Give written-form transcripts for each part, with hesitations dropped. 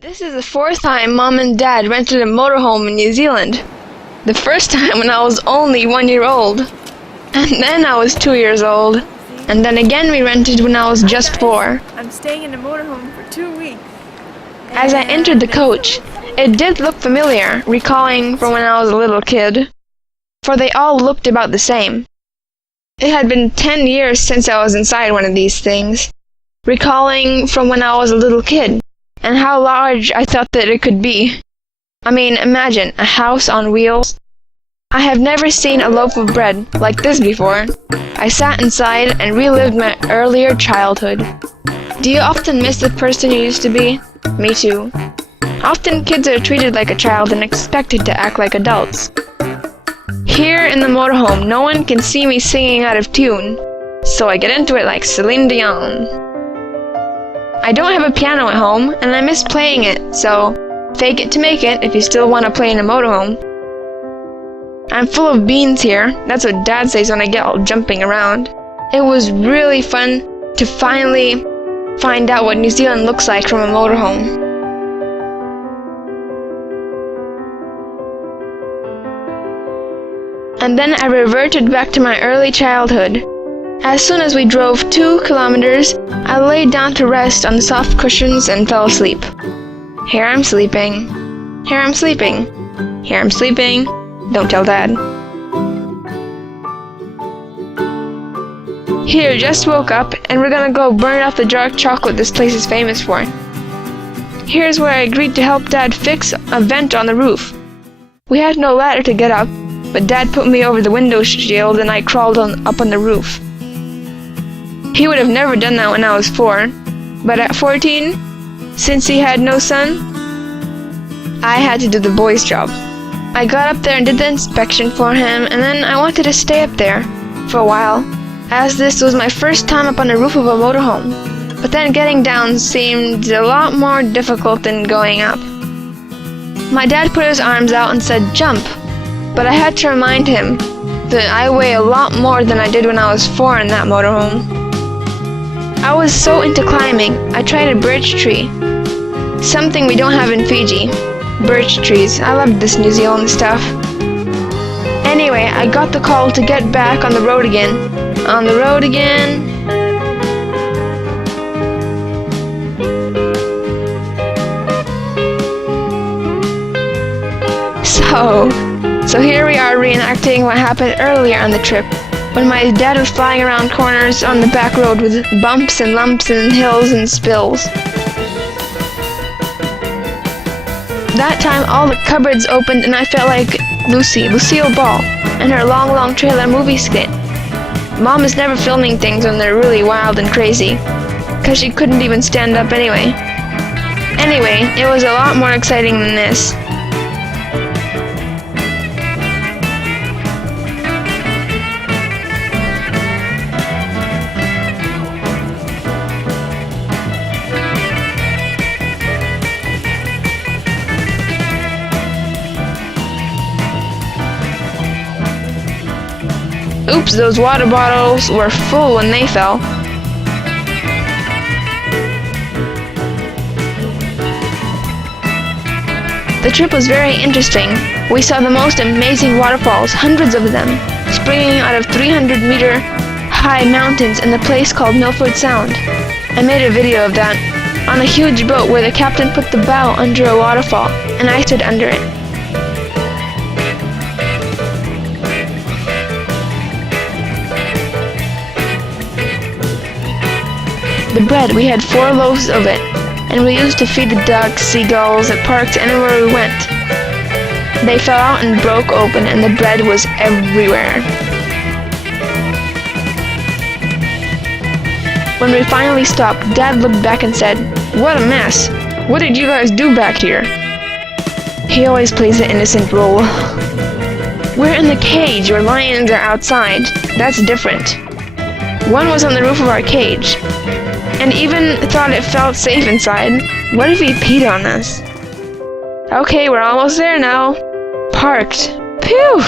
This is the fourth time Mom and Dad rented a motorhome in New Zealand. The first time when I was only 1 year old. And then I was 2 years old. And then again we rented when I was just 4. I'm staying in a motorhome for 2 weeks. As I entered the coach, it did look familiar, recalling from when I was a little kid. For they all looked about the same. It had been 10 years since I was inside one of these things, recalling from when I was a little kid. And how large I thought that it could be. I mean, imagine, a house on wheels. I have never seen a loaf of bread like this before. I sat inside and relived my earlier childhood. Do you often miss the person you used to be? Me too. Often kids are treated like a child and expected to act like adults. Here in the motorhome, no one can see me singing out of tune, so I get into it like Celine Dion. I don't have a piano at home, and I miss playing it, so fake it to make it if you still want to play in a motorhome. I'm full of beans here. That's what Dad says when I get all jumping around. It was really fun to finally find out what New Zealand looks like from a motorhome. And then I reverted back to my early childhood. As soon as we drove 2 kilometers, I laid down to rest on the soft cushions and fell asleep. Here I'm sleeping. Here I'm sleeping. Here I'm sleeping. Don't tell Dad. Here, just woke up, and we're gonna go burn off the dark chocolate this place is famous for. Here's where I agreed to help Dad fix a vent on the roof. We had no ladder to get up, but Dad put me over the window shield and I crawled up on the roof. He would have never done that when I was 4, but at 14, since he had no son, I had to do the boy's job. I got up there and did the inspection for him, and then I wanted to stay up there for a while, as this was my first time up on the roof of a motorhome. But then getting down seemed a lot more difficult than going up. My dad put his arms out and said, "Jump," but I had to remind him that I weigh a lot more than I did when I was 4 in that motorhome. I was so into climbing, I tried a birch tree. Something we don't have in Fiji. Birch trees. I loved this New Zealand stuff. Anyway, I got the call to get back on the road again. On the road again. So here we are reenacting what happened earlier on the trip, when my dad was flying around corners on the back road with bumps and lumps and hills and spills. That time all the cupboards opened and I felt like Lucille Ball, and her long trailer movie skit. Mom is never filming things when they're really wild and crazy, 'cause she couldn't even stand up anyway. Anyway, it was a lot more exciting than this. Oops, those water bottles were full when they fell. The trip was very interesting. We saw the most amazing waterfalls, hundreds of them, springing out of 300-meter high mountains in the place called Milford Sound. I made a video of that, on a huge boat where the captain put the bow under a waterfall, and I stood under it. The bread, we had 4 loaves of it, and we used to feed the ducks, seagulls, at parks, anywhere we went. They fell out and broke open, and the bread was everywhere. When we finally stopped, Dad looked back and said, "What a mess! What did you guys do back here?" He always plays the innocent role. We're in the cage where lions are outside. That's different. One was on the roof of our cage, and even thought it felt safe inside. What if he peed on us? Okay, we're almost there now. Parked. Phew!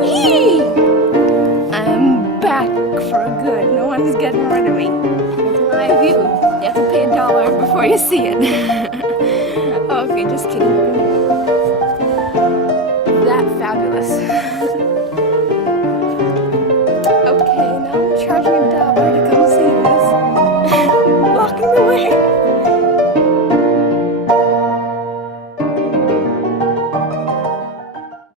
Whee! I'm back for good. No one's getting rid of me. It's my view. You have to pay $1 before you see it. Okay, just kidding. That fabulous.